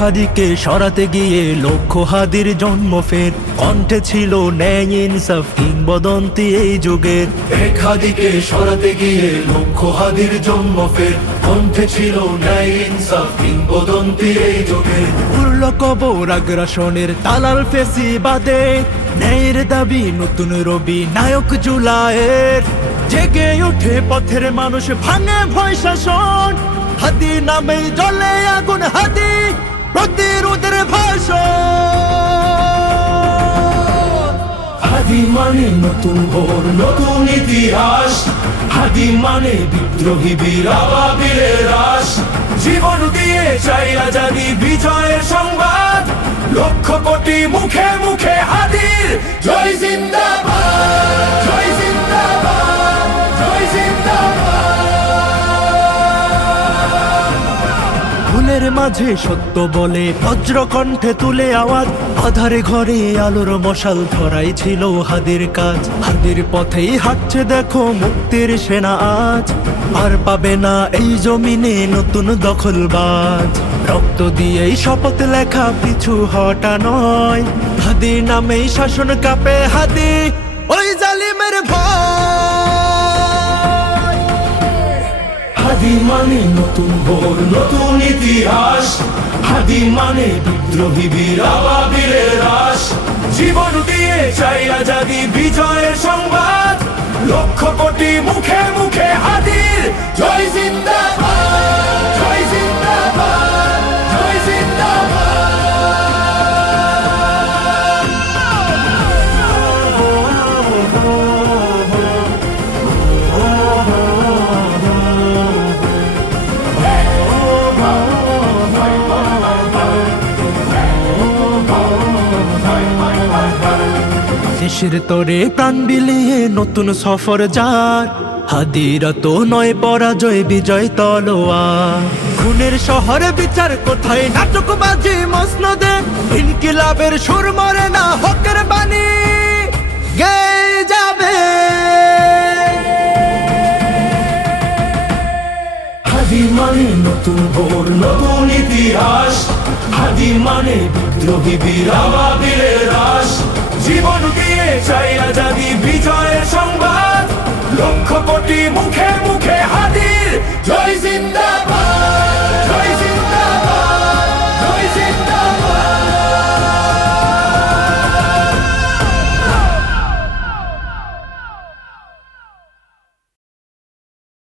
হাদিকে সরাতে গিয়ে লক্ষ হাদির জন্ম ফের, কণ্ঠে ছিল ন্যায় ইনসাফ কিংবদন্তি এই যুগের। এক হাদিকে সরাতে গিয়ে লক্ষ হাদির জন্ম ফের, কণ্ঠে ছিল ন্যায় ইনসাফ কিংবদন্তি এই যুগের। উড়ল কবর আগ্রাসনের তালাল ফেসিবাদে, ন্যায়ের দাবি নতুন রবি নায়ক জুলাইয়ের। জেগে ওঠে পথের মানুষ, ভাঙে ভয় শাসন, হাদি নামেই জ্বলে আগুন, হাদি প্রতিরোধের ভাষণ। হাদি মানে নতুন ভোর, নতুন ইতিহাস, হাদি মানে বিদ্রোহী বীর আবাবিলের রাস। জীবন দিয়ে চাই আজাদি বিজয়ের সংবাদ, লক্ষ কোটি মুখে মুখে হাদির জয় জিন্দাবাদ, জয় জিন্দাবাদ, জয় জিন্দাবাদ। ভুলের মাঝে সত্য বলে বজ্র কণ্ঠে তুলে আওয়াজ, আধারে ঘরে আলোর মশাল ধরাই ছিল হাদির কাজ। হাদির পথেই হাঁটছে দেখো মুক্তির সেনা আজ, আর পাবে না এই জমিনে নতুন দখলবাজ। রক্ত দিয়েই শপথ লেখা, পিছু হটা নয়, হাদি নামেই শাসন কাঁপে, হাদি ওই জালিমের ভয়। হাদি মানে নতুন ভোর, নতুন ইতিহাস, হাদি মানে বিদ্রোহী বীর আবাবিলের রাস। জীবন দিয়ে চাই আজাদি বিজয়ের সংবাদ, লক্ষ কোটি মুখে মুখে হাদির জয় জিন্দাবাদ, জয় জিন্দাবাদ, জয় জিন্দাবাদ। দেশের তরে প্রাণ বিলিয়ে নতুন সফর যার, হাদিরা তো নয় পরাজয় বিজয় তলোয়ার। খুনের শহরে বিচার কোথায়, নাটকবাজি মসনদে, ইনকিলাবের সুর মরে না, হকের বাণী গেয়ে যাবে। হাদি মানে নতুন ভোর, নতুন ইতিহাস, হাদি মানে বিদ্রোহী বীর আবাবিলের রাস। জীবন দিয়ে চাই আজাদি বিজয়ের সংবাদ, লক্ষ কোটি মুখে মুখে হাদির জয় জিন্দাবাদ।